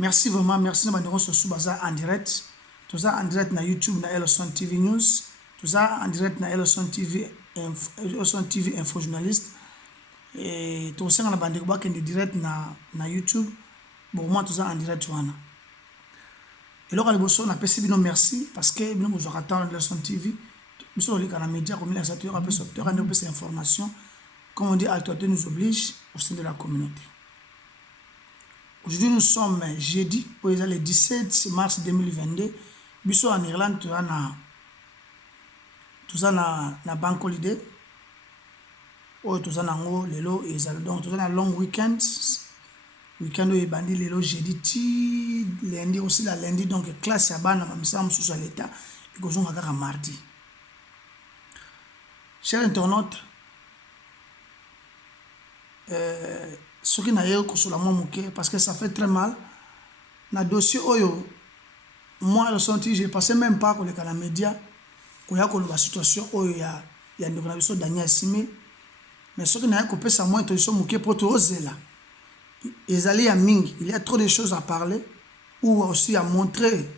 Merci vraiment, merci de nous retrouver en direct. Tout ça en direct na YouTube, na Elson TV News. Tout ça en direct na Elson TV, Elson TV Info Journaliste. Et tout ça, on a bandé direct na YouTube. Bon, moi, tout ça en direct, tu vois. Et là, on a passé bien merci parce que nous avons attendu Elson TV. Nous sommes les médias, comme les acteurs, on a ces informations. Comme on dit, l'actualité nous oblige au sein de la communauté. Aujourd'hui, nous sommes jeudi, le 17 mars 2022. Nous sommes en Irlande, tout ça na bank holiday. Tout ça na lelo et donc tout ça na long weekend. Weekend est bandi lelo jeudi, lundi aussi la lundi donc classe ya bana mamisa mususu à l'état et kozonga kaka mardi. Chers internautes, ce qui n'a eu que sur la moqué parce que ça fait très mal. Dans le dossier Oyo, moi, le senti, j'ai passé même pas pour les canaux médias, pour la situation Oyo, il y a une organisation Daniel Simil. Mais ce qui n'a eu que ça, moi, ils sont moqués pour tout là. Ils allaient à Ming, il y a trop de choses à parler ou aussi à montrer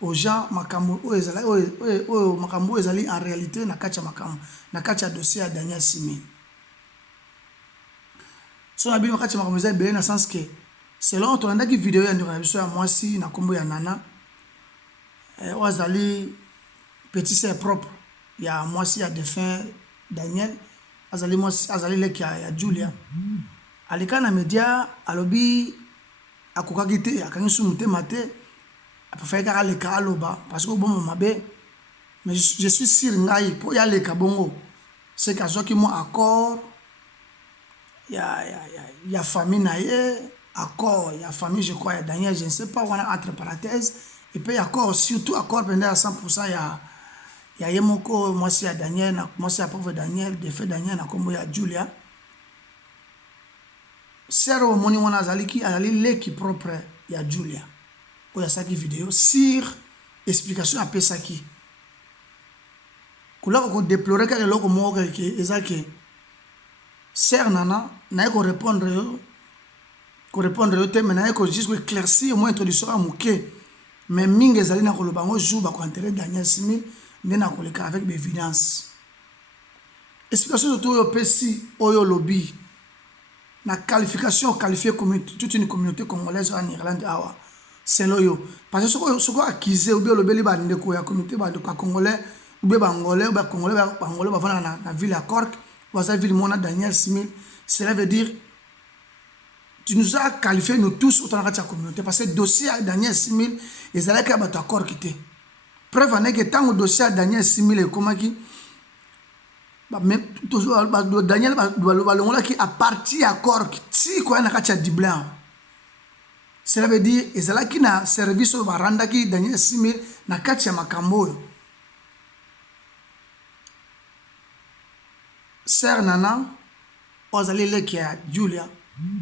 aux gens Makambo, ils allaient en réalité, na kacha dossier à Daniel Simil. So na bino kati makambo ezali belé na sens que selon tolandaki vidéo ya ndeko na biso ya mwasi na kombo ya Nana oyo azali petit sœur propre ya mwasi ya défunt Daniel azali leki ya Julia aleka na media alobi akokaki te akangi su motema te apafai kaka aleka aloba parce que oboma mabe mais je suis sûr ngai mpo ya aleka bongo c'est qu'azwaki mo accord il y a famille naïe, accord, il y a famille, je crois, il y a Daniel, je ne sais pas, on a entre parenthèses, et puis accord, surtout accord, pendant à 100%, il y a Yemoko, moi c'est Daniel, moi c'est pauvre Daniel, de fait Daniel, comme il y a Julia. Sero moni wana azaliki, azali leki propre, il y a Julia. Il y a ça qui vidéo, sur explication à Pesaki. Kula ko déplorer que le logo mo que ezaki Sœur Nana, n'a pas répondre au thème, n'a pas juste éclaircir au moins introduction à Mouké. Mais Ming ezali na kolobango jour ba ko enterrer Daniel Simil, n'a koleka avec des évidences. Explication de au PC oyo lobby. Na qualification qualifiée comme toute une communauté congolaise en Irlande awa. C'est loyo. Parce que ce qu'on accusé ou bien le beli ba ndeko ya communauté ba congolais ou bien bangolais ou bien congolais ba vana na ville à Cork. Daniel Simil, cela veut dire tu nous as qualifié nous tous autant dans la communauté parce que le dossier à Daniel Simil ils allaient qu'à battre accord quitter preuve en est que tant le dossier à Daniel Simil est comment qui même Daniel doit qui a parti accord si quoi na kacha di blanc cela veut dire ils allaient qui na service au baranda qui Daniel Simil na kacha makambo. Sœur Nana, vous allez le qui a Julia,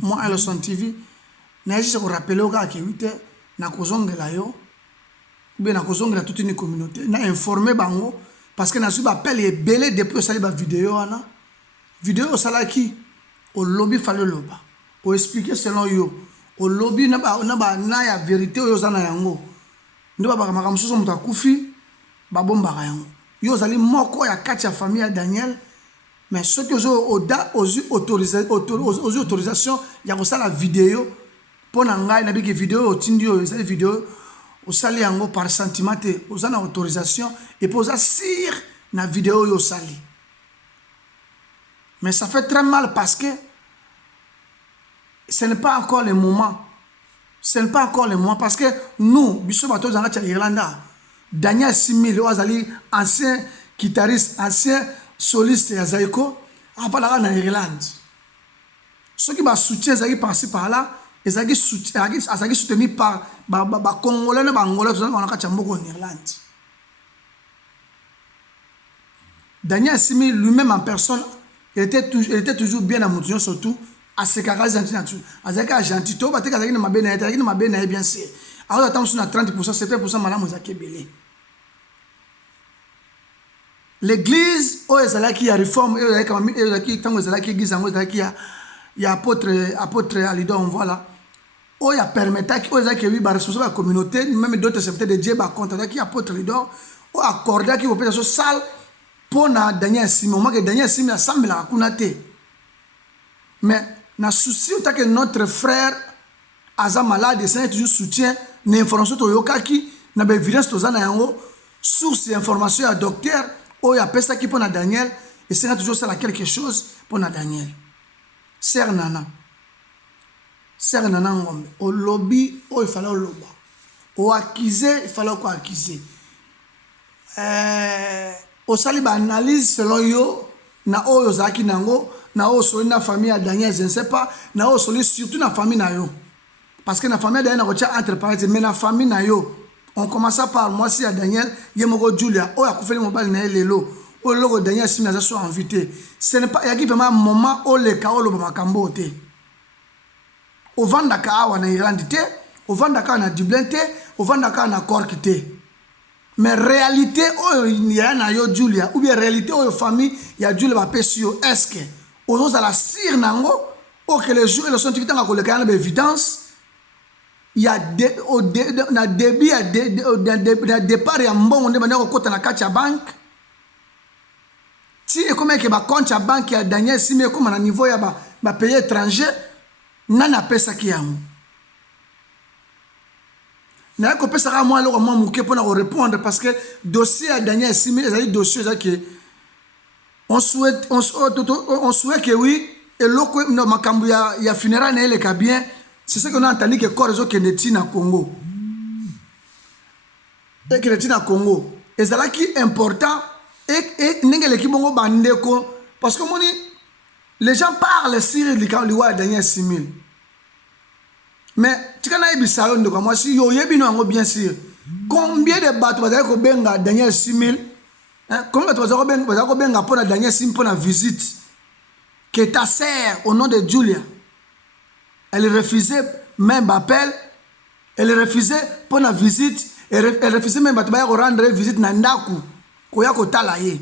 moi Elson TV, n'a juste pour rappeler au gars qui est na kozonge la yo, bien na kozonge la toute une communauté, na informé bango parce que na su appel est belé depuis au saliba vidéo ana, vidéo salaki au lobby fallait loba, au expliquer selon yo, au lobby na na ya vérité yo zana yango, ndo ba makamsuso mutakufi ba bomba yango, yo zali moko ya kati ya famille ya Daniel. Mais ceux qui ont autorisation, il y a aussi la vidéo. Pour la vidéo, cette vidéo, vous allez par sentiment, vous avez autorisation et pour ça, sur la vidéo, vous allez. Mais ça fait très mal parce que ce n'est pas encore le moment. Ce n'est pas encore le moment parce que nous, Bissot Bateau dans l'Irlande, Daniel Simil, ancien guitariste, ancien soliste ya Zaiko apala na Irlande ceux qui ba soutien zaki passer par là ezaki soutenu par ba congolais na bangolais on a kacha mboko en Irlande. Daniel Simil lui-même en personne il était toujours bien à Mouton surtout à se caractériser gentil azaka gentil to bateka zaki na mabena bien sûr alors attends sur na 30% 70% malamu zaki belé. L'église, où est-ce qu'il y a réforme, où est-ce qu'il y a apôtre Alidon, voilà. oyo apermetaki oyo ezalaki oui baresponsable ya communauté même d'autres serviteurs de Dieu bacontactaki apôtre Lidor oyo accordaki kopesa so sale mpo na Daniel Simi omake Daniel Simi asambelaka kuna te mais na souci otake notre frère aza malade esengeli toujours soutien na information toyokaki na baévidence toza na yango source ya information ya docteur oyo apesaki mpo na Daniel esengeli toujours osala quelque chose mpo na Daniel. Sœur Nana Ngombe olobi oyo ifale oloba oakize ifale okoakize osali baanalyse selon yo na oyo ozalaki nango na oyo osoli na famille ya Daniel je ne sais pas na oyo osoli surtout na famille na yo parce que na famille ya Daniel nakotia entre parenthèses mais na famille na yo on commença par mwasi ya Daniel ye moko Julia oyo akufeli mobali na ye lelo oyo loko Daniel Simi aza so invité ce n'est pas yaki vraiment moment oleka oloba makambo te ovandaka awa na Irlande te ovandaka na Dublin te ovandaka na Cork te mais réalité oyo ya na yo Julia ou bien réalité oyo famille ya Julia bapesi yo est-ce que ozozala sire nango o que les jours et le scientifique tanga koleka na évidence il y a na début na départ ya mbongo nde bana kokota na kati ya banque si ekoma ke ba compte ya banque ya Daniel Simi ekoma na niveau ya ba pays étranger nana apesaki yango na kopesaka mwa eloko mwa moke mpona korépondre parce que dossier ya Daniel Simi ezali dossier ezaki on souhaite que oui eloko no makambo ya funérailles na eleka bien c'est ce qu'on a entendu que corps ezokende ti na Congo ekende ti na Congo ezalaki important et ndenge eleki bongo bandeko parce que moni les gens parlent sur liwa Daniel Simi mais tika na yebisa yo ndeko mwasi yo yebi no yango bien sûr combien de bato bazali kobenga Daniel Simi combien de bato bazali kobenga mpona Daniel Simi mpona visite que ta sœur au nom de Julia elle refusait même appel elle refusait mpona visite elle refusait même bato baya korendre visite na ndaku koya kotala ye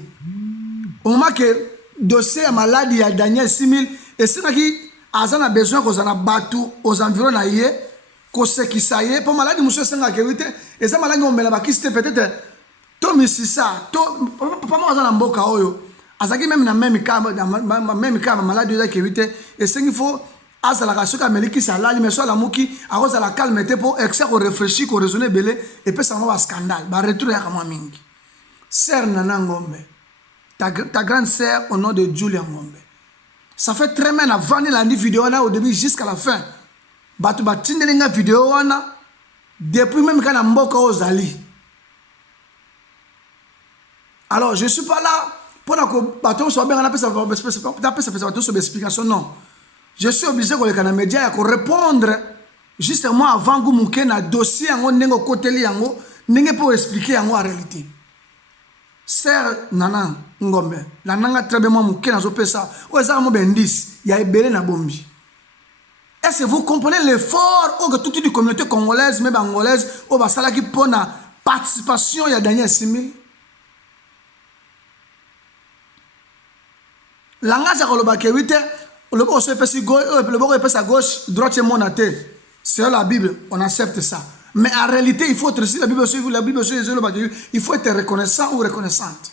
au moment que dossier ya maladie ya Daniel Simi esengaki aza na besoin kozala bato aux environs na ye kosekisa ye mpo maladie mosusu esengaka wi te eza maladie omela bakisi te peut-être to misisa to papa moko aza na mboka oyo azalaki meme na même cas maladie oyo ezaki wi te esengi fo azalaka soki amelikisi alali mais so alamuki akozala calme te mpo excès korefléchir koraisonne ebele epesaka mwa bascandale baretour eyaka mwa mingi. Sœur Nana Ngombe, ta grande sœur au nom de Julia Ngombe. Ça fait très mal avant la vidéo au début jusqu'à la fin. Batu batindeli nga vidéo wana depuis même quand mboka ozali. Alors je suis pas là pour que bato soit bien na pesa bato sur explication non. Je suis obligé ko le média ya ko répondre justement avant que muke na dossier yango ndenge koteli yango ndenge pour expliquer yango en réalité. Sœur Nana Ngombe, la nanga très bien moi muke na zo pesa o ezaka mo bendis ya ebele na bombi. Est-ce que vous comprenez l'effort que toute une communauté congolaise même angolaise au basala qui pona participation ya Daniel Simi? Langage koloba ke wite le boko se pesi gauche le boko pesi à gauche droite et monate. C'est la Bible, on accepte ça. Mais en réalité, il faut être si la Bible il faut être reconnaissant ou reconnaissante.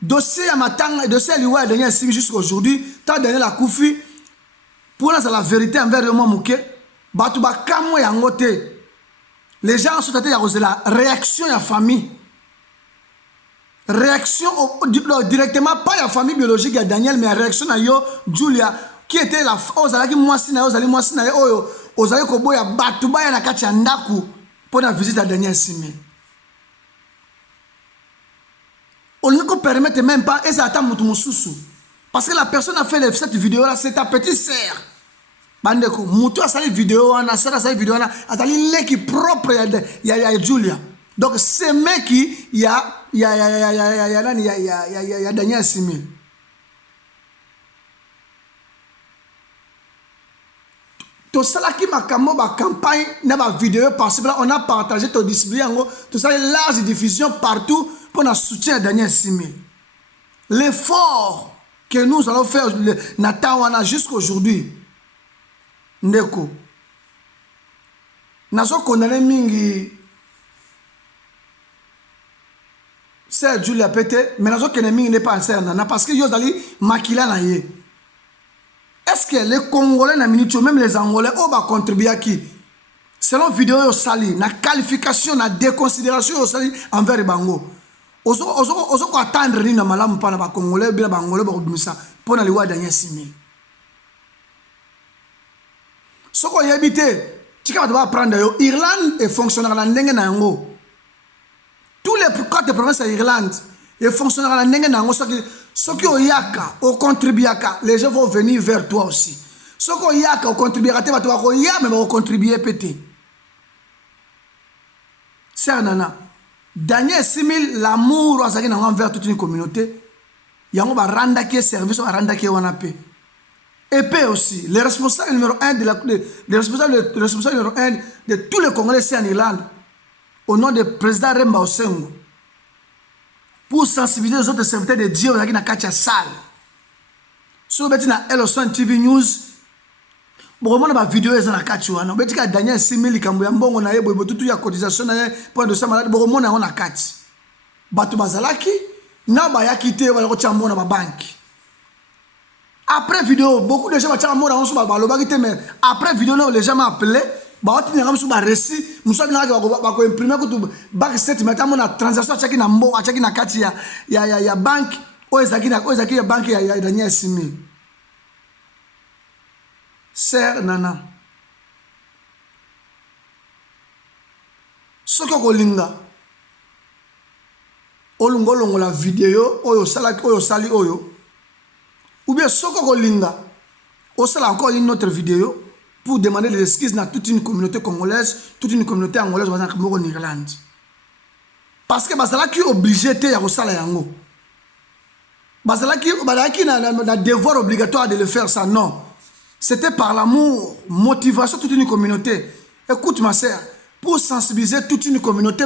Dossier à matanga, dossier à l'Iwa Daniel Simi jusqu'à aujourd'hui, tant Daniel a koufi pour la vérité envers le monde mouké, batuba kamo ya ngote. Les gens sont tratés de la réaction de la famille. Réaction directement pas la famille biologique de Daniel mais réaction à yo Julia qui était la ozalaki mwasi na ozali mwasi na oyo ozali koboya batu baya na kati ya ndaku pour la visite à Daniel Simi. On ne peut permettre même pas et ça attend mutu mususu parce que la personne a fait cette vidéo là c'est ta petite sœur. Bandeko mutu a sali vidéo wana sala sali vidéo wana atali leki propre ya Julia. Donc ce mec qui il y a Daniel Simi. Tout ça là qui m'a camé ma campagne na ma vidéo parce que on a partagé ton display tout ça large diffusion partout pour notre soutien à Daniel Simi. L'effort que nous allons faire Natawana jusqu'à aujourd'hui. Ndeko. Nazo condamné mingi. C'est Julia Pété, mais nazo condamné mingi n'est pas en serre. Parce que Yozali makila na ye. Est-ce que les Congolais na minute même les Angolais ont contribué à qui? Selon vidéo yo sali, na qualification, na déconsidération yo sali envers Bango. Ozo ko attendre ni na malamu pa na ba Congolais bien ba Angolais ba kodumisa pour na liwa dernier 6000. Soko yebite, tika ba prendre yo Irlande et fonctionnaire la ndenge na yango. Tous les quatre provinces à Irlande et fonctionnaire la ndenge na yango ce qui oyaka au contribuaka, les gens vont venir vers toi aussi. Ce qui oyaka au contribuaka, tu vas te mais au contribuer pété. C'est nana. Daniel 6000 l'amour envers toute une communauté. Yango ba randa qui service ba randa qui wana pe. Et puis aussi, les responsables numéro 1 les responsables numéro 1 de tous les Congolais en Irlande au nom du président Remba Osengo pour sensibiliser les autres serviteurs de Dieu qui na katia salle. So beti na Elson TV News bon ba vidéo eza na kati wana beti ka Daniel 6000 kambo ya mbongo na yebo tutu ya cotisation na point de sa malade bon mona ona kati batu bazalaki na ba yakite ba ko chambo na ba banki. Après vidéo beaucoup de gens ba chambo na onso ba lobaki te mais après vidéo les gens m'ont appelé ba otini ngam su ba récit muso bina ba ko imprimer ko tu bank statement amona transaction chaki na mbo chaki na kati ya bank oezaki ya bank ya Daniel 6000. Sœur Nana. Soko kolinga. Olungo la vidéo oyo sali oyo. Ou bien soko kolinga. O sala encore une autre vidéo pour demander des excuses à toute une communauté congolaise, toute une communauté angolaise en Irlande. Parce que basala qui obligé te ya ko sala yango. Basala qui na devoir obligatoire de le faire ça non. C'était par l'amour, motivation toute une communauté. Écoute ma sœur, pour sensibiliser toute une communauté,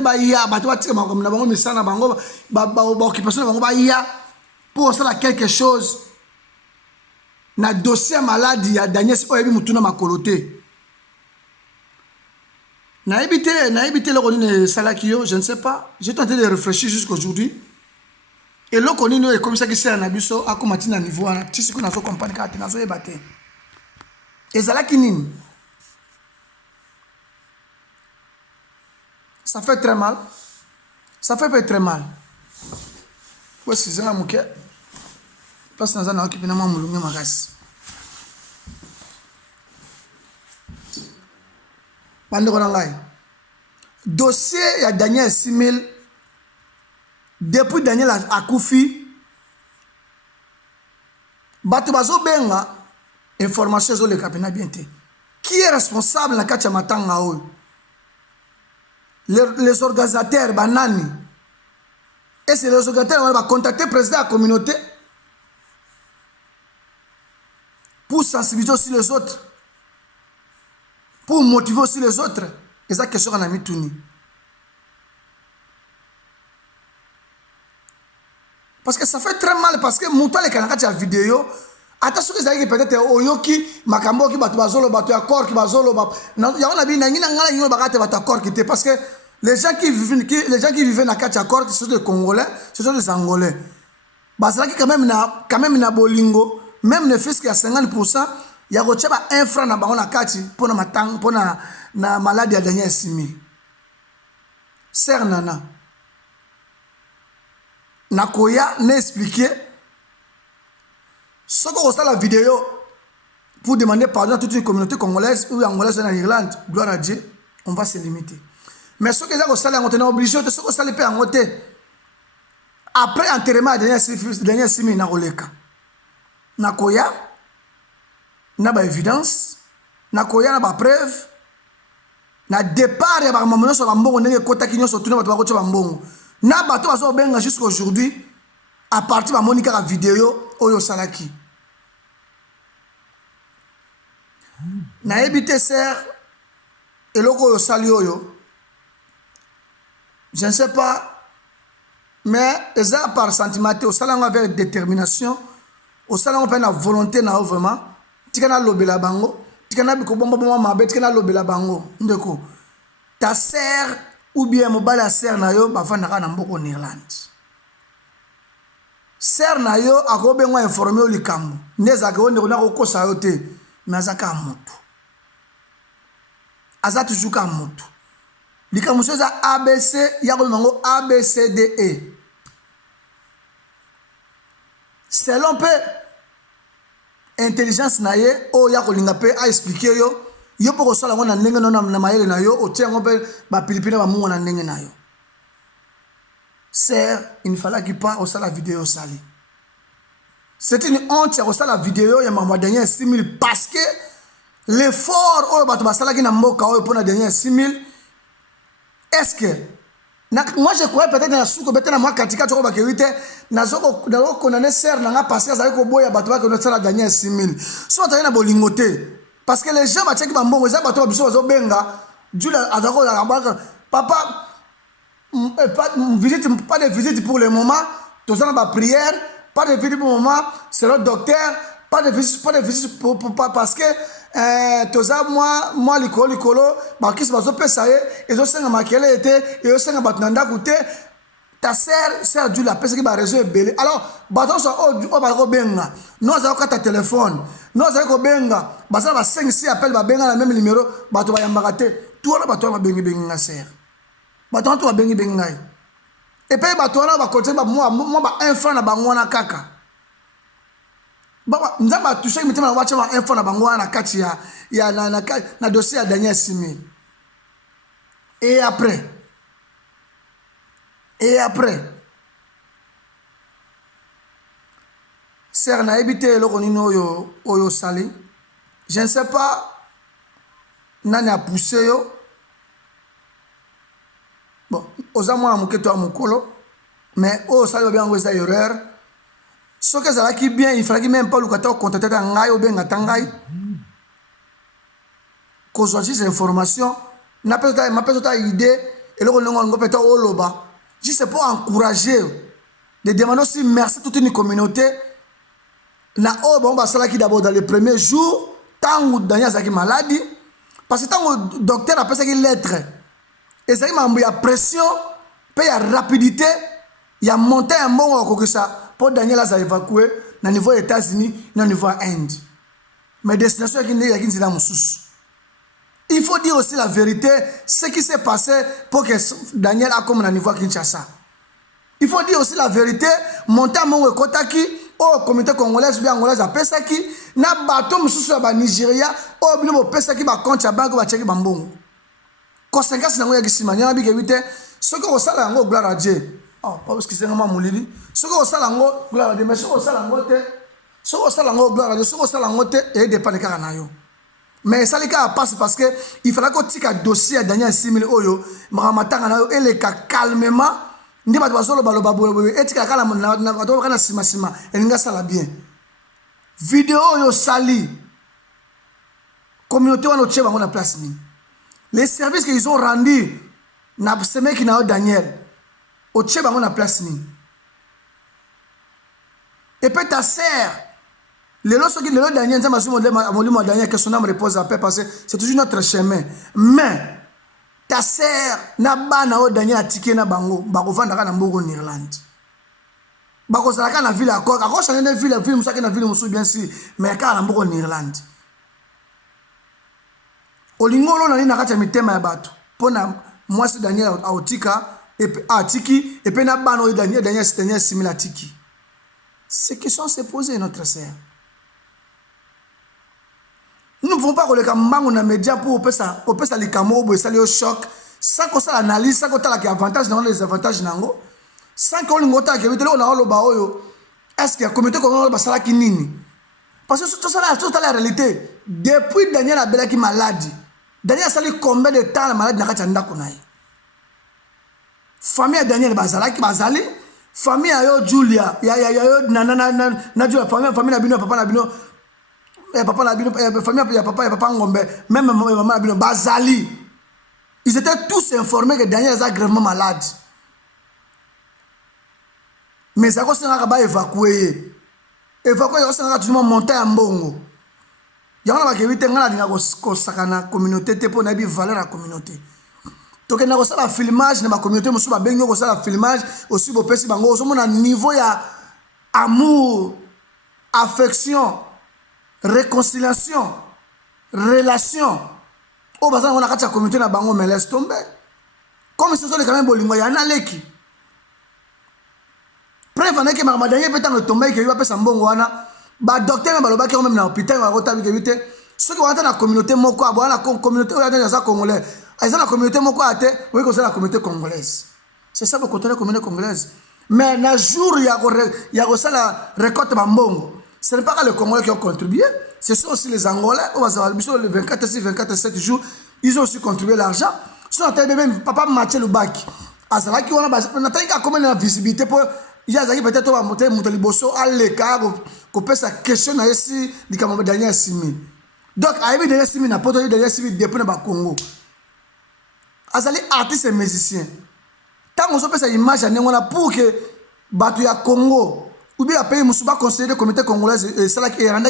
pour ça quelque chose, na dossier maladie à Daniel Oyebi Mutuna Makolote. Na évité le Ronine Salakio, je ne sais pas. J'ai tenté de réfléchir jusqu'aujourd'hui. Et le Ronine est comme ça qui sert à Nabiso, à Komatina niveau, tu sais qu'on a fait compagnie quand tu as fait battre. Et Zalakinin, ça fait très mal. Ça fait très mal. Où est-ce que c'est là, mon cœur? Parce que nous avons occupé mon magasin. Dossier, il y a Daniel 6000. Depuis Daniel a Koufi, Batubazo Benga. Information sur le capitaine bien. Qui est responsable de la Kachamatanga? Les organisateurs, banani. Et c'est les organisateurs qui vont contacter le président de la communauté pour sensibiliser aussi les autres, pour motiver aussi les autres. Et ça, question qu'on a mis tout nu. Parce que ça fait très mal, parce que Mouta les Kanaka la vidéo. Attention que ça peut-être oyoki makambo ki batu bazolo batu ya corps ki bazolo ya on a bien ngina ngala yino bakate batu corps qui était parce que les gens qui vivent na kati ya corps ce sont des Congolais, ce sont des Angolais. Bazala qui quand même na bolingo, même ne fait que 50% ya goche ba 1 franc na bango na kati pona matang pona na maladie ya Daniel 6000. Sœur Nana. Nakoya n'expliquer ce qu'on a la vidéo pour demander pardon à toute une communauté congolaise ou angolaise en Irlande, gloire à Dieu, on va se limiter. Mais ce que j'ai on est obligé de ce qu'on s'allait en côté. Après enterrement de dernier 6000 na roleka. Nakoya, na ba évidence, nakoya na ba preuve, na départ ya ba mamono so bambongo ndenge kota kinyo so tuna bato ba kocha bambongo. Na bato bazo benga jusqu'aujourd'hui à partir de Monica la vidéo oyo salaki. Na ebité ser et logo yo sali oyo. Je ne sais pas mais ça par sentiment au salang avec détermination osala ngo pe na volonté na vraiment tika na lobela bango tika na biko bomba bomba mabe tika na lobela bango ndeko ta sœur ou bien mobali ya sœur na yo bafandaka na mboko en Irlande sœur na yo akobengwa informer o likambo ndezaka o ndeko na kokosa yo te mais azaka moto aza toujours ka moto likambo so eza ABC ya ko nango ABCDE selon peu intelligence na ye o ya ko linga pe a expliquer yo poko sala ngona ndenge no na mayele na yo o tiango pe ba pilipina ba mungo na ndenge na yo sœur il ne fallait pas au sala vidéo sali c'est une honte au sala vidéo ya maman dernier 6000 parce que l'effort o bato basala ki na mboka o pona dernier 6000 est-ce que moi je crois peut-être na suko peut-être na moi katika toko ba kewite na zoko condamner sœur na nga passer za ko boya bato ba ko no sala dernier 6000 so ta na bolingote parce que les gens ba tcheki ba mbongo za bato biso bazo benga jula azako la baka papa pas de visite pour le moment tous en bas prière pas de visite pour le moment c'est le docteur pas de visite pour parce que tous moi likolo ba kisi bazo pesa ye ezo senga makele était et ezo senga batnanda koute ta sœur Dieu la pesa ki ba réseau belé alors bato so o ba ko benga nous za ko ta téléphone nous za ko benga basa ba 5 6 appel ba benga la même numéro bato ba yambaka te tout la bato ba bengi bengi na sœur bato to ba bengi bengi ngai et puis bato na ba côté ba moi ba enfant na bango na kaka baba nzamba touché mitema na wacha ba enfant na bango na kati ya na dossier ya Daniel Simi et après sœur na habité le konino oyo sali je ne sais pas nani a poussé yo bon oza mwana moketo ya mokolo mais oyo sali ba bien eza erreur soki ezalaki bien il fallait même pas lukata kocontacte ta ngai obenga ta ngai kozwa juste information mapesa ta idée eloko ndenge olingo mpe ta oloba juste pour encourager de demander aussi merci toute une communauté na oyo bango basalaki d'abord dans les premiers jours ntango Daniel azalaki maladi parce que ntango docteur apesaki lettre ezalaki makambo ya pression mpe ya rapidité ya monte ya mbongo akokisa pour Daniel a évacué na niveau États-Unis na niveau Inde mais destination yaki nzela mosusu il faut dire aussi la vérité ce qui s'est passé pour que Daniel a comme na niveau Kinshasa il faut dire aussi la vérité monter mbongo ekotaki o communauté congolaise bien angolaise apesaki na bato mosusu ya ba Nigeria o bino bopesaki ba compte ya banque ba cheki ba mbongo conséquence nango ya kisima nyana bike wite soki osala yango gloire à Dieu oh parce que c'est vraiment molili soki osala yango gloire à Dieu mais soki osala yango te soki osala yango gloire à Dieu soki osala yango te et dépend kaka na yo mais esali kaka passe parce que il fallait kotika dossier ya Daniel 6000 oyo makamatanga na yo eleka calmement ndi bato bazoloba boye etika kala na bato kana sima elinga sala bien vidéo oyo sali communauté wana otche bango na place nini les services qu'ils ont rendu na semeki na yo Daniel otche bango na place nini et puis ta sœur lelo Daniel nzamba sur molimo Daniel que son âme repose en paix parce que c'est toujours notre chemin mais ta sœur na bana o Daniel atiki na bango bakovandaka na mboko en Irlande bakozalaka na ville akor akoshanga na ville musaka na ville musu bien sûr mais kaka na mboko en Irlande olingolo na nini nakati ya mitema ya bato pona mwasi Daniel aotika atiki et puis na bana o Daniel 6000 atiki ces questions se poser notre sœur nous ne pouvons pas koleka mbango na média pour opesa likamo bo esali au choc sans que ça analyse sans que tala ki avantage na les avantages nango sans que olingo ta ke bitelo na oloba oyo est-ce que comité ko ba sala ki nini parce que tout ça la réalité depuis Daniel abelaki maladie Daniel sali combien de temps la maladie na kati ndako na ye famille Daniel bazali famille ayo Julia ya yo na Julia famille na bino papa na bino papa na bino famille ya papa ngombe même maman na bino bazali ils étaient tous informés que Daniel est gravement malade mais ça ko senga ba évacuer évacuer osanga toujours monter en bongo yango na bakebite ngana dinga kosakana communauté te po na bi valeur la communauté tokenda kosala filmage na ba communauté mosusu babengi kosala filmage aussi bopesi bango osomona niveau ya amour affection réconciliation relation o bazana on a kati ya communauté na bango mais laisse tomber comme c'est ça le quand même bolingo ya na leki preuve anake mamadanye petango tomber ke yo pesa mbongo wana ba docteur ba lobaki même na hôpital ba kotabi ke vite ceux qui vont dans la communauté moko abona communauté oyo dans la congolais dans la communauté moko ate oui que c'est la communauté congolaise c'est ça le côté de la communauté congolaise mais na jour ya ko sala récolte ba mbongo ce n'est pas que les Congolais qui ont contribué, ce sont aussi les Angolais. Les 24 6, 24 7 jours, ils ont aussi contribué l'argent. Si on a même papa Mathieu Lubaki, à cela qui on a combien de visibilité pour il y a peut-être va monter Liboso à l'écart qu'on peut sa question ici du Cameroun dernier 6 000. Donc à y dernier 6 000 n'a pas donné dernier 6 000 depuis le Congo. Azali artiste et musicien. Tant qu'on se fait cette image on a pour que batu ya Congo ou bien payer Moussouba conseiller de communauté congolaise et ça là qui rend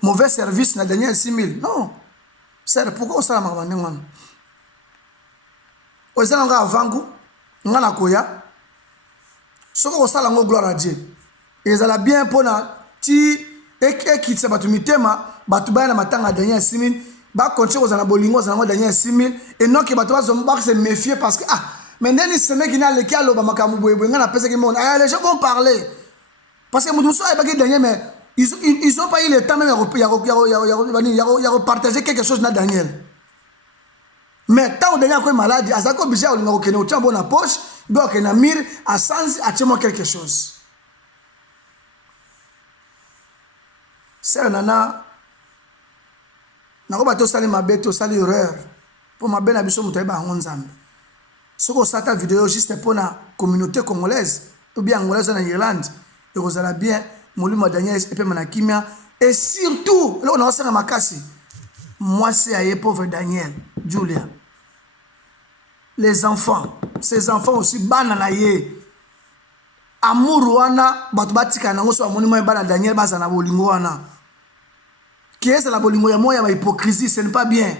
mauvais service na dernier 6 000. Non. C'est pourquoi on s'en va mandé on s'en va avant on a koya ce qu'on s'en va gloire à Dieu et ça l'a bien pour na ti et qui s'est battu mitema batu ba na matanga dernier 6 000 ba continuer aux bolingo za dernier 6 000 et non que batu ba se méfier parce que mais ndeni ce mec qui n'a le kia lo ba makamu boyeboy ngana pesa ki monde les gens vont parler parce que Moudousso a pas gagné, mais ils n'ont pas eu le temps même de partager quelque chose dans Daniel. Mais tant que Daniel est malade, il a obligé à avoir bonne poche, il doit avoir mire à sens à tuer quelque chose. C'est un nana. Je ne sais pas si ma bête ou erreur. Pour ma belle abisso, je vais 11 ans. Ce que cette vidéo juste pour la communauté congolaise ou bien angolaise en Irlande. Et vous allez bien, Molimo Daniel et Manakimia. Et surtout, là on a aussi un makasi. Moi, c'est à pauvre Daniel, Julia. Les enfants, ces enfants aussi, bananaye. Amour wana, batubatika nango so amonimo bana Daniel bazana bolingo wana. Qui est la bolingo ya moya ba hypocrisie, ce n'est pas bien.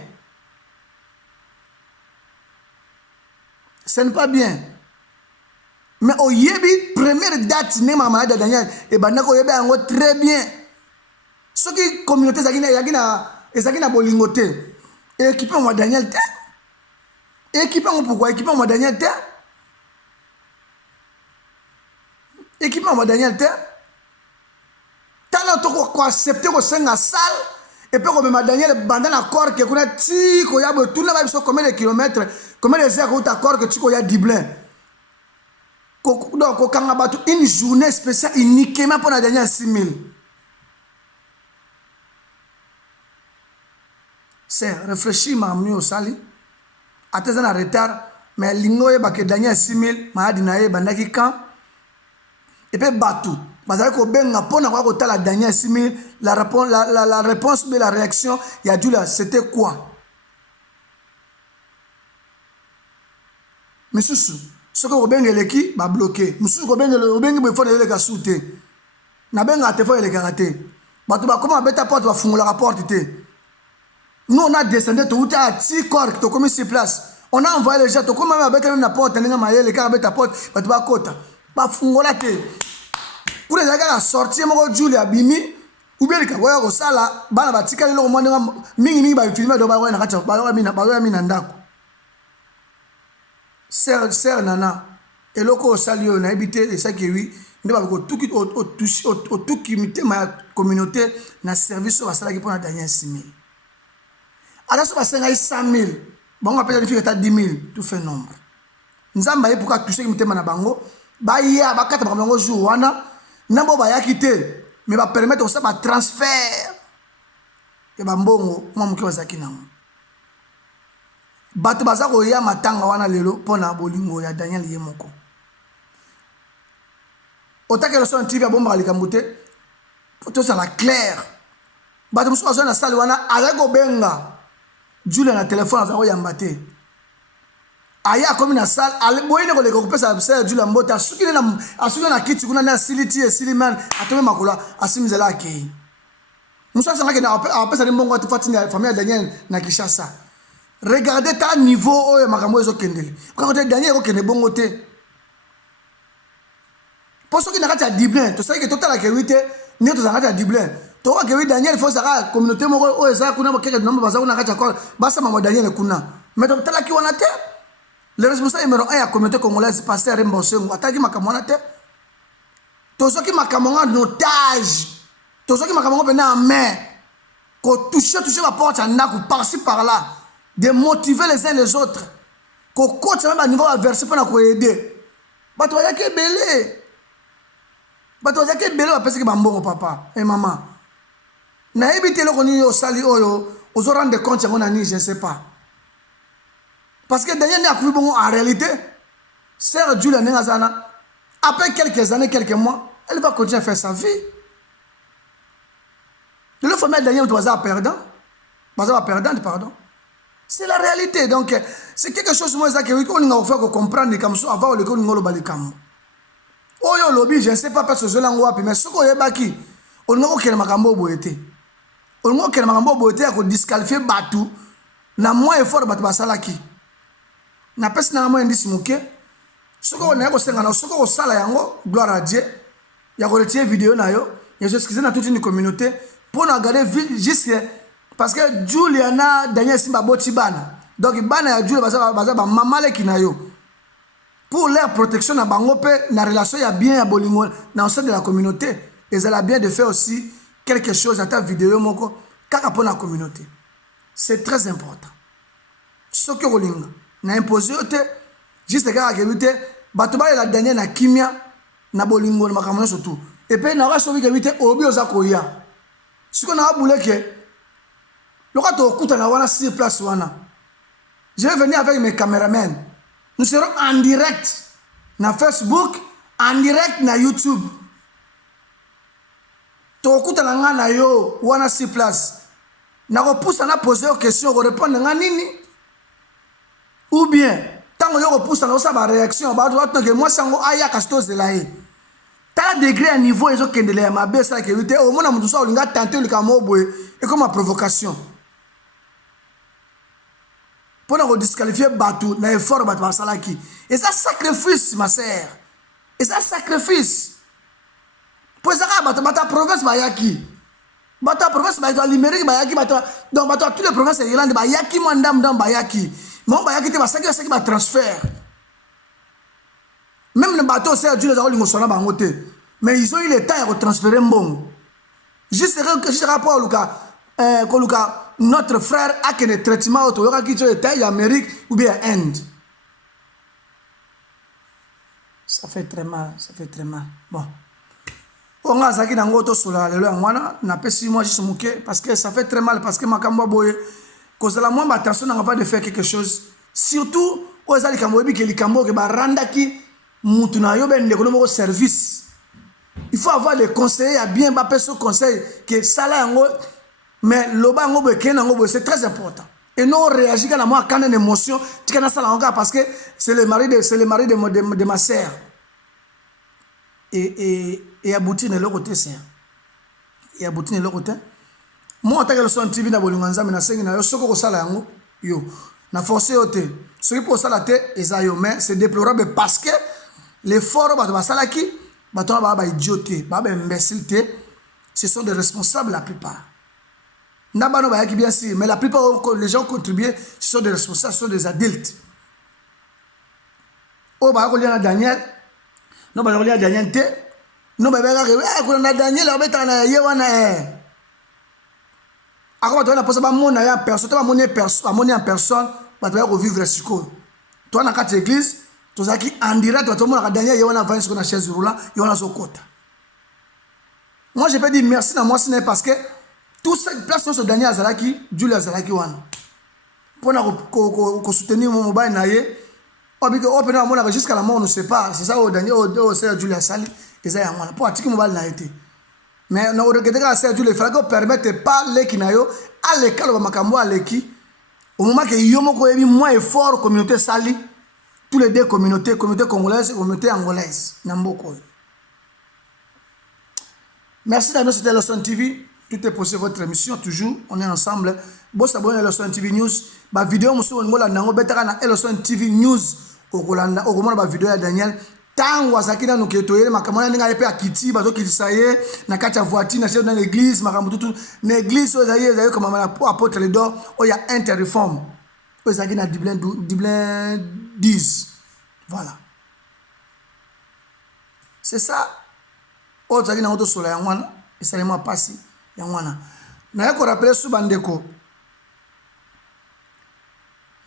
Ce n'est pas bien. Mais au yebi première date né maman de Daniel et bandako yebi ango très bien. Ce qui communauté zakina bolingoté. Équipé moi Daniel te. Équipé moi pourquoi équipé moi Daniel te. Équipé moi Daniel te. Tala to ko accepter ko senga salle et puis comme Daniel bandana accord que kuna ti ko ya bo tout là ba combien de kilomètres combien de heures accord que tu ko ya Dublin. Donc, quand on a une journée spéciale uniquement pour la dernière 6 000. C'est réfléchir, ma amie au sali. Attends en retard, mais l'ingo est que dernière 6 000, ma dinaye bandaki quand. Et puis batou. Parce que benga pour n'avoir autant la dernière 6 000, la réponse de la réaction, il y a dû là, c'était quoi? Monsieur Sou. Ce que vous avez l'équipe va bloquer. Monsieur, vous avez le gars sauter. Na benga te faut le karaté. Batu ba comment beta porte va fungula la porte te. Nous on a descendu tout à 6 corps qui comme sur place. On a envoyé les gens to comment beta même la porte ninga maye le car beta porte batu ba kota. Ba fungula te. Pour les gars sortir mo Julia bimi ou bien le ka voya ko sala bana batika le mo ndinga mingi ba filmer do ba wa na kacha ba mina ndako. Sœur Nana, et le coup salio na habité et ça qui oui, nous avons tout qui mettait ma communauté na service au salaire qui pour la dernière 6 000. Alors ça va 100 000, bon on appelle les filles à 10 000, tout fait nombre. Nous avons baillé pour toucher qui mettait ma bango, baillé à bakata bango jour wana, n'abo baya quitter, mais va permettre aussi un transfert. Et bambongo, moi mon cœur zakina. Batu bazako ya matanga wana lelo pona bolingo ya Daniel Yemoko. Otake le son TV bomba likambote. Poto ça la clair. Batu muso azona sali wana azako benga. Julia na téléphone azako yambate. aya akomi na salle boyine koleka kopesa Sœur Julie Mbote asuki na kiti kuna na siliti esili man atome makolo asimizela akei muso asangaki na apesa ni mbongo atufatini ya famille ya Daniel na Kinshasa. Regardez ta niveau oyo makambo ezokendele quand Daniel okende bongo te poso ki na kati ya Dublin tosali ke totala ke wite ni tozanga ya Dublin to ke wi Daniel faut saka communauté moko oyo za kuna keke nomba baza kuna kati ya kwa basa mama Daniel kuna mais totala ki wana te le responsable numéro 1 ya communauté congolaise pasteur Mbonsengo ataki makambo wana te tozoki makambo nga notage tozoki makambo pena main ko toucher la porte ya ndako par-ci par-là de motiver les uns les autres ko coach même à niveau averser pour na ko aider bato bayaki ebele bapesi ki bambongo papa et maman nayebi te eloko nini osali oyo ozo rendre compte yango na nini je ne sais pas parce que Daniel akufi bongo en réalité Sœur Julie ndenge azana après quelques années quelques mois elle va continuer à faire sa vie le famille Daniel baza perdante pardon. C'est la réalité. Donc, c'est quelque chose moi ça que on a fait comprendre comme ça avant le ngolo balikam. Oyo lobby, je ne sais pas parce que je l'en vois mais ce qu'on yebaki, on n'a aucun makambo boete. On n'a aucun makambo boete à disqualifier batu na moins effort batu basalaki. Na pesi na moi indisi muke. Ce qu'on a ko senga na ce qu'on sala yango gloire à Dieu. Ya ko retirer vidéo na yo, ya je excuse na toute une communauté pour na regarder juste parce que Juliana Daniel Simba boti bana donc bana ya Julie baza ba mamale kinayo pour leur protection na bango pe na relation ya bien ya bolingo na au sein de la communauté et ça a bien de faire aussi quelque chose à ta vidéo moko kaka pour la communauté c'est très important ce que rolinga na imposer te juste kaka kebite bato ba la Daniel na kimia na bolingo na makamano surtout et puis na raso bi kebite obi oza koya siko na abuleke. Sur place, je vais venir avec mes caméramans. Nous serons en direct na Facebook, en direct na YouTube. Tokuta na nga na yo wana sur place. Na repousse na poser aux questions, répondre nga nini? Ou bien tant yo repousse na sa ba réaction, ba droit que moi sango aya kasto zelaye. Ta degré à niveau ezokendele ya mabesa ke vite au mona mutu so linga tenter le kamobwe et comme provocation. Pour nous disqualifier Batou, na effort Batou Basalaki. Et ça sacrifice, ma sœur. Et ça sacrifice. Pour ça, Bata province Bayaki. Bata province Bayaki, l'Amérique Bayaki, donc Bata toutes les provinces irlandaises Bayaki, moi ndam dans Bayaki. Mon Bayaki, c'est qui va transfert. Même le bateau, c'est Dieu les a eu Bangote. Mais ils ont eu le temps de transférer un bon. Juste rapport au Luka. Notre frère a que des traitements autour de l'Amérique ou bien Inde. Ça fait très mal, ça fait très mal. Bon. On a zaki nangoto sola lelo ngwana na pesi moi juste muke parce que ça fait très mal parce que makambo boye cause la moi attention na va de faire quelque chose surtout aux ali kambo bi ke likambo ke ba randaki mutu na yo ben ndeko mo service. Il faut avoir des conseillers à bien ba peso conseil que sala yango. Mais c'est très important. Et nous on réagit quand on a une émotion, parce que c'est le mari de ma sœur. Et abouti de l'autre côté, c'est. Et abouti de l'autre côté. Moi, en tant que son TV, na bolunganza, na sengi na yo, soko sala yango, yo, na forcé ote. Ce qui pour sala te, mais c'est déplorable parce que l'effort de la salaki, ba idioté, ba imbécile, ce sont des responsables la plupart. Nabano bayaki bien sûr, mais la plupart les gens contribuent, ce sont des responsables, ce sont des adultes. Oh bah on Daniel, non bah on Daniel te, non bah on a Daniel on met en yewana Ako tu na posa ba mona ya personne, ba mona en personne, ba tu vas revivre ce coup. Toi na quatre église, tu zaki en direct tu mona Daniel yewana va sur na chaise roulant, yewana sokota. Moi je peux dire merci na moi c'est parce que tout cette place sur Daniel Azalaki, Julie Azalaki wana. Pour nous soutenir mon mobile naie, on jusqu'à la mort on ne sait pas, c'est ça au Daniel au Sœur Julie Asali, et ça y a moi pour attirer mobile naie. Mais on regarde que Sœur Julie Frago permettre pas les kinayo à l'école makambo à l'équipe. Au moment que yomoko ebi moins effort communauté sali, tous les deux communautés, communauté congolaise et communauté angolaise. Namboko. Merci d'avoir c'était Leçon TV. Tout est possible votre émission, toujours. On est ensemble. Bon, s'abonner à Leçon TV News. Ma vidéo, monsieur, on a nango betara na Leçon TV News. Au Rolanda, au moment de la vidéo à Daniel. Tant wasakina no ketoyele makamona ninga epe akiti bazo kilisaye na kati ya voiture na chez dans l'église makamututu na église ozaye comme apôtre le do o ya interreforme ozakina Dublin 10. Voilà. C'est ça. Ozakina auto sola ya mwana esalema pasi ya mwana. Na yako rappeler su bandeko.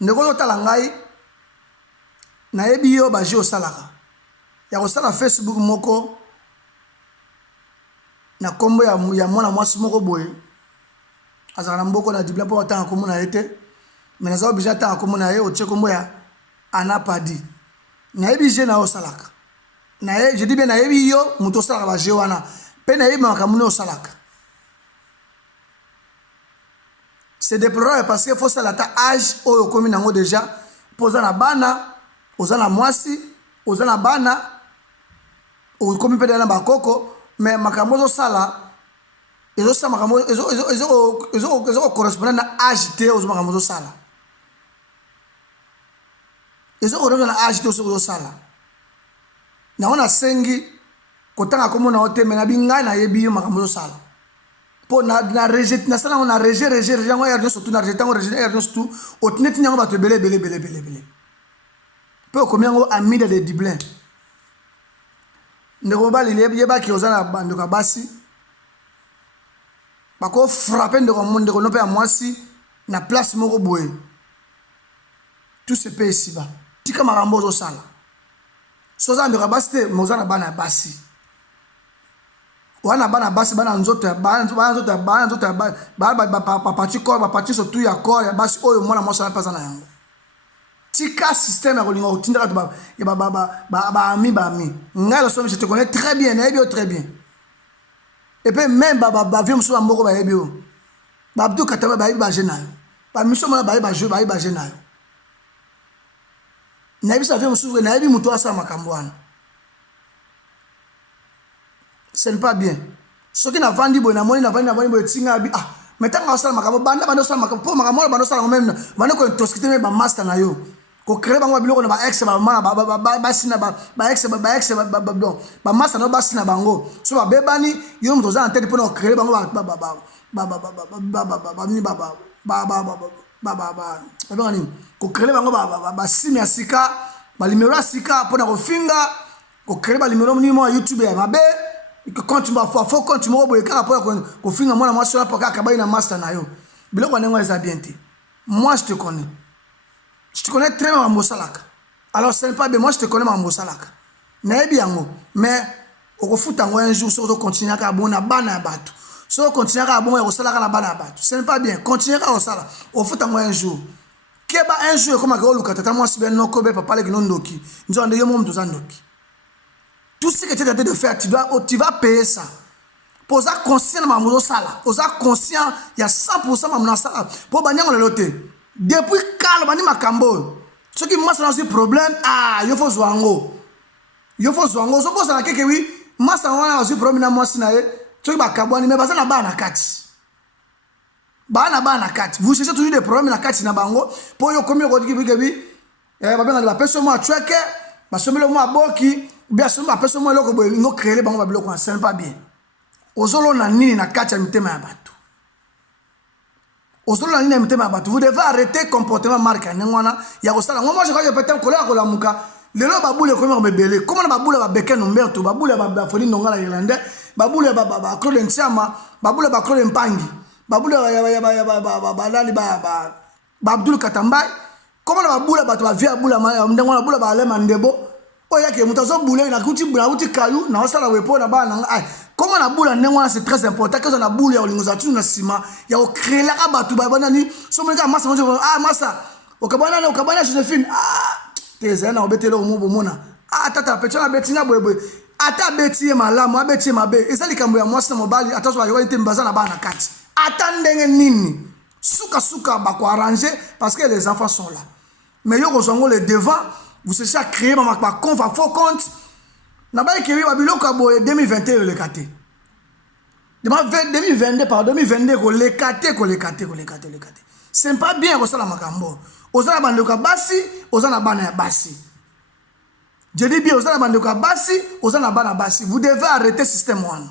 Ndeko yo talangai na yebi yo baje osalaka. Ya kosala Facebook moko na kombo ya mwana mwasi moko boye azala mboko na dibla po atanga komona ete mais naza obligé atanga komona ye otie kombo ya anapadi na yebi je na osalaka na ye je dis bien na yebi yo muto salaka ba je wana pe na yebi makamuna osalaka c'est déplorable parce que faut sala ta âge oyo komi nango déjà poza na bana oza na mwasi oza na bana comme peut dans bakoko mais makambo sala ezo sa makambo ezo correspondant na âge te ozo makambo sala ezo correspondant na âge te ozo sala na ona sengi kotanga komo na hote mais na binga na yebi makambo sala po na rejet na sala on a rejet ngo ya surtout na rejet ngo rejet ya surtout otneti nyango ba te belé peu combien ngo ami de Dublin. Ndeko bali yeba ki ozana bando ka basi bako frapper ndeko monde ko nope ya mwasi na place moko boye tout se paye ici bas tika makambo zo sala soza ndeko basi te mozana bana basi wana bana basi bana nzoto ya bana nzoto ya ba parti so tout ya corps ya basi oyo mwana mwasi na pasa na yango tika système ya kolinga otindaka to ba ami ngai lo somme je te connais très bien na ebio très bien et puis même ba vieux muso mboko ba ebio ba abdou kataba ba ba jenayo ba miso mona ba jeu ba jenayo na bisa vieux muso na ebi muto asa makambo wana ce n'est pas bien ce qui n'a vandi bo na moni na vandi bo tinga bi mais tant que ça makambo banda sala makambo po makambo banda sala même banda ko toskite me ba master na yo ko créer bango biloko na ba ex ba mama ba sina ba ex ba masa no ba sina bango so ba bebani yo mto za entendre pour créer bango ko créer bango ba simi sika ba numéro sika pour na ko finga ko créer ba numéro numéro YouTube ya mabe que quand tu vas faut quand tu mo boye ka pour ko finga mona moi sur pa ka ba ina master na yo biloko na ngwa za bien te moi je te connais. Je te connais très bien Mambo Salaka. Alors ce n'est pas bien, moi je te connais Mambo Salaka. Mais bien, mais au foot un jour, si on continue à abonner à bana bateau. Si on continue à abonner au salaka na bana bateau. Ce n'est pas bien. Continuez à au salaka. Au foot un jour. Keba un jour comme agolo katata moi si bien non kobe papa le gnondoki. Nous on de mom dozandoki. Tout ce que tu es en train de faire, tu vas payer ça. Posa conscient Mambo Salaka. Posa conscient, il y a 100% Mambo Salaka. Pour banir le loté. Depuis calme bani makambo ce qui massa aussi problème yo faut zwango so posa na keke wi massa wana aussi problème na mwasi na ye ce ba kabwani mais baza na bana kati vous cherchez toujours des problèmes na kati na bango po yo komi ko diki bi ba benga ba peso mo atweke ba somelo mo aboki bien so ba peso mo loko boy ngo créer bango ba biloko ça pas bien ozolo na nini na kati ya mitema ya bato. Vous devez arrêter le comportement marqué. Moi, je crois que peut-être que là, les gens baboule comme bébé. Comment baboule ba beken Umberto, baboule ba Foni Nongala Irlandais, baboule ba Claude Nsiama, baboule ba Claude Mpangi, baboule ba Abdul Katambay. Comment baboule ba via boule ndengona boule ba Ale Mandebo. Oya ke mutazo boule na kuti kayu na osala wepo na ba na comment la boule ndengona c'est très important que na boule ya olingoza tu na sima ya o créer la batu ba banani so meka massa massa okabana Josephine teza na obetelo mubo mona tata petona betinga bwebwe ata betie malamu abetie mabe ezali kambo ya mwasi na mobali atazo ba yoite mbaza na bana kati atandenge nini suka ba ko arranger parce que les enfants sont là mais yo kozongo le devant vous cherchez à créer ma compte, à faux compte. N'a-pas écrit Babiloko 2021 le caté. 2022 par 2022 ko le caté. C'est pas bien que ça la makambo. Osana bandoka basi, osana bana basi. Je dis bien osana bandoka basi, osana bana basi. Vous devez arrêter système one.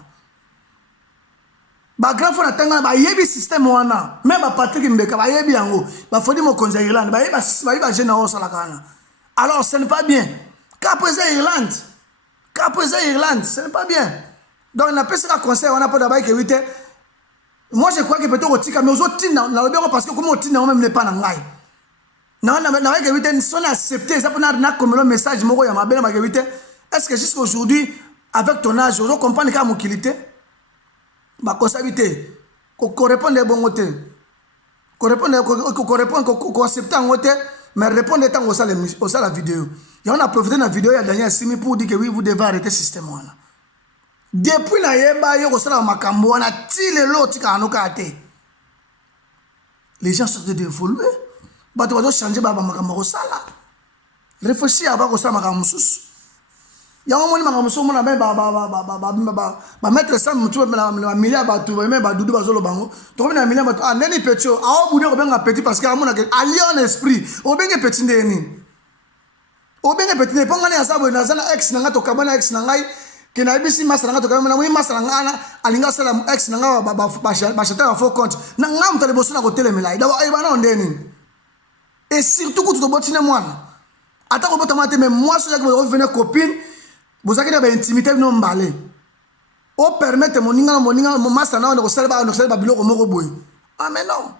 Ba grand frère tanga ba yebi système wana. Même ba Patrick Mbeka ba yebi yango. Ba fodi mo konza Irlande, ba yeba jeune na osala kana. Alors ce n'est pas bien. Qu'après Irlande. Ce n'est pas bien. Donc, on a pas ça conseil, on a pas d'abord que vite. Moi, je crois que peut-être au tika, mais aux autres, parce que comme au tika, même n'est pas dans l'ail. Non, que vite, si on a accepté, ça peut être comme le message, moi, il y a ma belle, ma vite. Est-ce que jusqu'à aujourd'hui, avec ton âge, on comprend qu'il y a mon qualité? Ma consabilité, qu'on réponde des bons côtés. Qu'on réponde, qu'on accepte en côté, mais répondre tant au ça la vidéo. Et on a profité de la vidéo, il y a Daniel Simi pour dire que oui, vous devez arrêter le système. Depuis la yeba, il y a makambo, on a tiré l'autre qui a nous gâté. Les gens sont évolués. Bah, tu vas changer makambo sala. Réfléchis avant que ça makambo sous. Il y a un moment makambo sous, on a même mettre ça, tu vas milliard, tu vas même doudou bazolo bango. Tu vas même milliard, ah, nani petit, ah, au bout de petit parce qu'à mon avis, allié en esprit, au bien petit déni. Au bien petit déni, pendant que ça, vous n'avez pas ex, n'a pas de ex, n'a pas que na bisi masala ngato kama na wi masala ngana alinga sala ex nga ba chata faux compte na ngam tale boso na ko telemela ida wa ibana ondeni et surtout que tu dois botiner moi ata ko bota mate même moi so ya ko venir copine vous avez ba intimité no mbale o permettre moninga masala na ko sala ba biloko moko boy ah mais non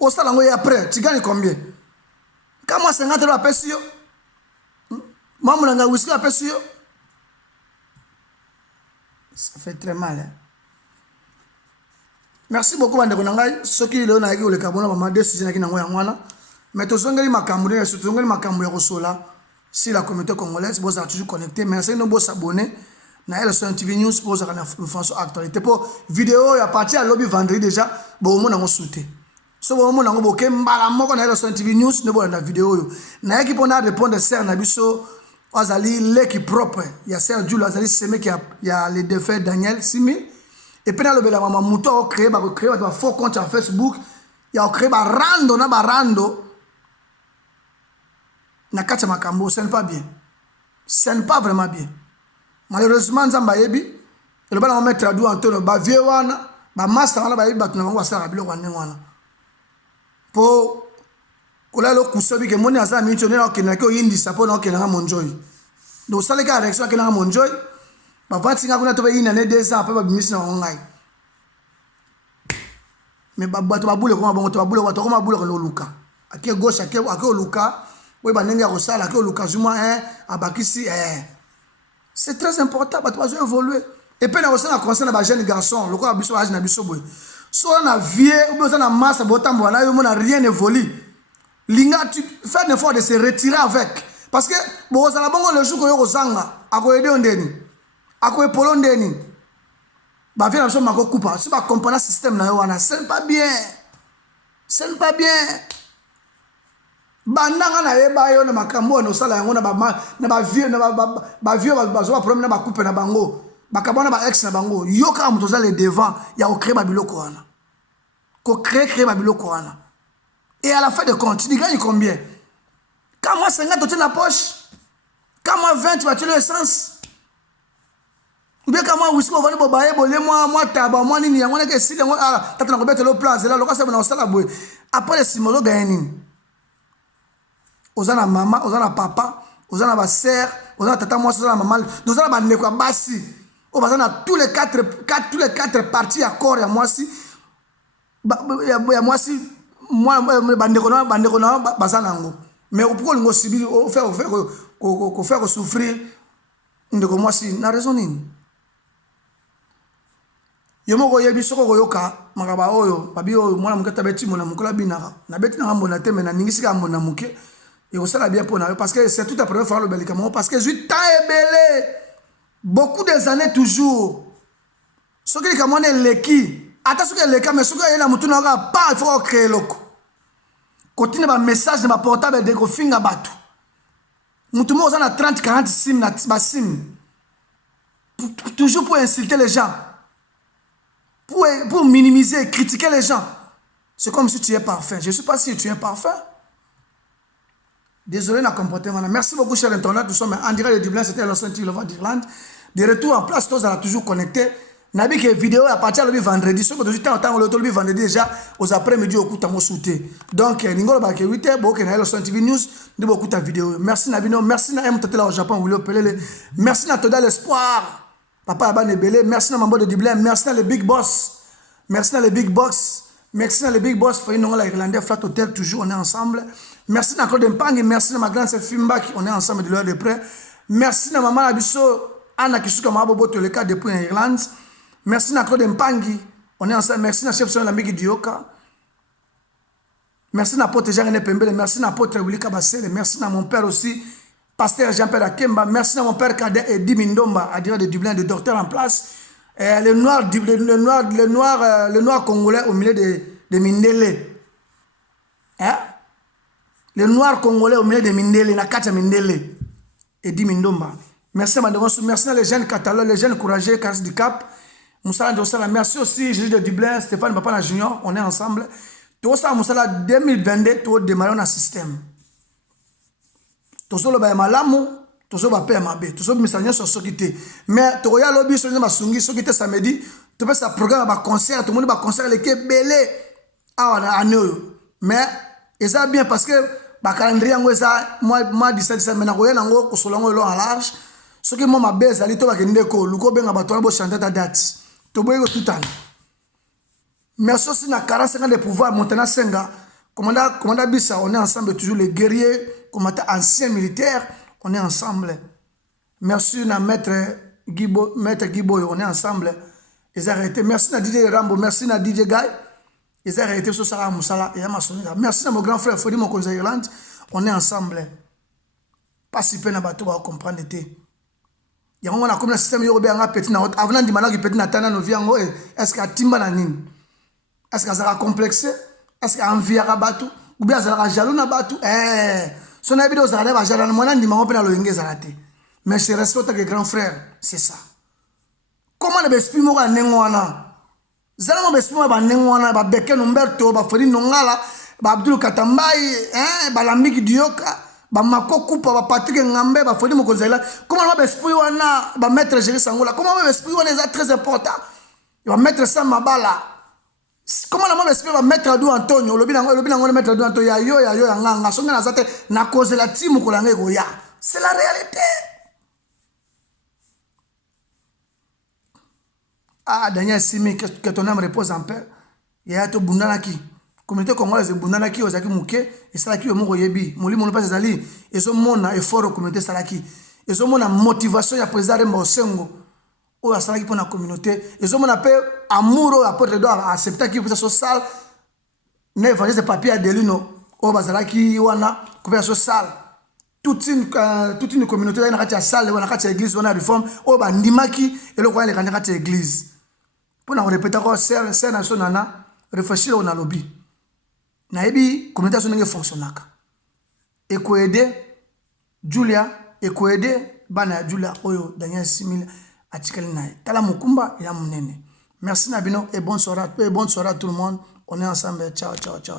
o sala ngo après tu gagnes combien quand moi 50 € à pesio maman nga whisky à pesio. Ça fait très mal. Hein? Merci beaucoup, Bande Konangai. Ce qui est là, c'est que le Cameroun a demandé si j'ai un moyen. Mais tout ce qui est ma Cameroun, surtout ma Cameroun si la communauté congolaise, vous êtes toujours connecté. Merci de vous abonner. Na LSN TV News pour vous information actualité. Pour vidéo, il y a parti à lobby vendredi déjà. Bon, on a sauté. So bon, on a boké mbala moko na LSN TV News. Ne bon la vidéo. Na équipe on a répondre ser na biso. Azali l'équipe propre, il y a Sergio Azali Semé qui il y a les défaits Daniel Simi et puis dans le bela maman mouton créé un faux compte sur Facebook, il y a créé rando na kacha makambo, ce n'est pas bien. Ce n'est pas vraiment bien. Malheureusement Nzamba yebi, le bala maman traduit en tono ba vieux wana, ba master wana ba yebi ba tuna ngwa sala biloko wana. Po kola lo kusobi ke moni asa mincho nena okena ko yindi sapo na okena monjoy do sale ka reaction okena monjoy ba vati nga kuna to be ina ne desa pa ba bimisi na ngai me ba bato ba bule ko mabongo to ba bule wato ko mabule ko luka ake gauche ake luka we ba nenga ko sala ake luka zuma abakisi c'est très important bato ba évoluer et puis na ko sala conseil na ba jeune garçon loko abiso age na biso boy so na vieux ou bien na masse botambo na yo mona rien évolue. Linga, tu fais l'effort de se retirer avec. Parce que, bon, ça bon le jour que vous avez à quoi aider on deni, à quoi épauler on deni. Bah, viens, je m'en coupe. Si vous comprenez le système, ce n'est pas bien. Ce n'est pas bien. Bandanga na yeba yo na makambo no sala yango na ba vieux ba problème na ba coupe na bango. Ba kabona ba ex na bango. Yo ka muto za le devant, ya o créer ba biloko wana. Ko créer ba biloko wana. Et à la fin de compte, tu gagnes combien? Quand moi 50, tu as la poche. Quand moi 20, tu vas tuer l'essence. Ou bien quand moi, whisky, on va aller bobaye, moi, tabac, moi, nini, on est que si, t'as t'en remettre le place, là, le cas, c'est bon, ça la bouée. Après les simolos, gagnent. Aux ans, la maman, aux ans, la papa, aux ans, la sœur, aux ans, tata, moi, aux ans, la maman, aux ans, la neko, bassi. Aux ans, tous les quatre parties à corps, et moi, si, moi, si, moi bandekona bazanango mais pourquoi ngo subir faire souffrir ndeko moi si na raison nini yomoko yebi soko koyoka makaba oyo babi oyo mwana mukata beti mona mukola binaka na beti na mbona te mena ningisika mbona muke et ça la bien pour na parce que c'est tout la première fois le Belgique parce que je temps belé beaucoup des années toujours ce qui comme on est leki ata soki eleka mais soki ayela mutu na pas il faut créer loko continue ba message de ma portable de ko finga bato Mutumo on a 30 40 sim na sim. Toujours pour insulter les gens. Pour minimiser, critiquer les gens. C'est comme si tu es parfait. Je ne sais pas si tu es parfait. Désolé de comportement. Merci beaucoup, chers internautes. Nous sommes en direct de Dublin. C'était la sortie de l'Europe d'Irlande. De retour en place, tous allons toujours connectés. Nabi que vidéo à partir de vendredi. Ce que tu as le vendredi déjà aux après-midi au coup de sauté. Donc, Ningolo Bake 8h, beaucoup de la TV News, de beaucoup de vidéos. Merci Nabino, merci na M-Totela au Japon, Willow Pelele. Merci na Toda l'Espoir. Papa Abane Belé, merci na Mambo de Dublin, merci na le Big Boss. Merci na le Big Boss. Merci na le Big Boss. Foyer non la Irlandais Flat Hotel, toujours on est ensemble. Merci na Claude Mpangi, merci na ma grande sœur Fimbaki, on est ensemble de l'heure de près. Merci na maman Abisso, Anna Kisuka Mabobo Toleka depuis en Irlande. Merci na Claude Mpangi, on est ensemble. Merci na chef son l'amique Dioka. Merci na Pote Jean-René Pembele, merci na Pote Willy Kabasele, merci na mon père aussi, pasteur Jean-Pierre Akemba, merci na mon père Cadet Eddie Mindomba, à dire de Dublin, de docteur en place. Le noir congolais au milieu de Mindele. Hein? Le noir congolais au milieu de Mindele, na Katia Mindele. Eddie Mindomba. Merci à les jeunes catalogues, les jeunes courageux, Caris du Cap. Moussala Dossala, merci aussi, Jésus de Dublin, Stéphane Papa Junior, on est ensemble. Tout ça, Moussala 2022, tout démarrer un système. Tout ça, le malamu, tout ça, le PMAB, tout ça, le message sur ce qui était. Mais, tout ça, lobby, sur le sungi, ce qui était samedi, tout ça, programme, un concert, tout le monde va concert, les quais belé, à nous. Mais, et ça bien parce que, le calendrier, moi, 17, mais, on a en large. Ce qui m'a baisé, c'est que je vais chanter ta date. Tout le merci aussi na 45 ans de pouvoir, Montana Senga, commandant Bissa, on est ensemble, toujours les guerriers, commandant anciens militaires, on est ensemble. Merci na maître Giboy, on est ensemble. Ils ont arrêté. Merci na DJ Rambo, merci na DJ Guy. Ils ont arrêté sur Sarah Moussala et Amasonia. Merci na mon grand frère Fodi Mokonza Irlande, on est ensemble. Pas si peu na bateau à comprendre l'été. Il y a un comme le système européen a petit na haute avant de manière qui petit na tana no viango est-ce que timba na nini est-ce que ça va complexé est-ce que envie à bateau ou bien ça va jaloux na bateau son habitude ça va jaloux na mwana ndima ngopena lo ingeza raté mais je respecte que grand frère c'est ça comment le esprit mo ka nengwana zala mo esprit mo ba nengwana ba beke Umberto ba Feri Nongala ba Abdul Katambai ba Lambiki Dioka ba Makoku pa ba Patrick Ngambe ba Fodi Mokonzela comment on va esprit wana ba mettre gérer sangola comment on va esprit wana est très important il va mettre ça mabala comment on va esprit va mettre Adu Antonio lobi nango mettre Adu Antonio ya yo nganga songa na zate na cause la team ko lange ko ya c'est la réalité. Daniel Simi que ton âme repose en paix ya to bundana ki communauté congolaise bundana ki ozaki muke esalaki yo moko yebi molimo pas ezali ezomona effort communauté salaki ezomona motivation ya président Remba Osengo o asalaki pour la communauté ezomona pe amour o apporter doit accepter ki pour social ne évangile de papier à Delino o bazalaki wana pour social toute une communauté na kati ya salle wana kati ya église wana réforme o ba ndimaki eloko ya lekana kati ya église pour na répéter ko ser nationana réfléchir on a lobby na ebi communication nenge fonctionnaka et ko aider Julia et ko aider bana Julia oyo Daniel Simile atikali nae tala mukumba ya munene merci Nabino et bonne soirée à tout le monde on est ensemble ciao ciao ciao.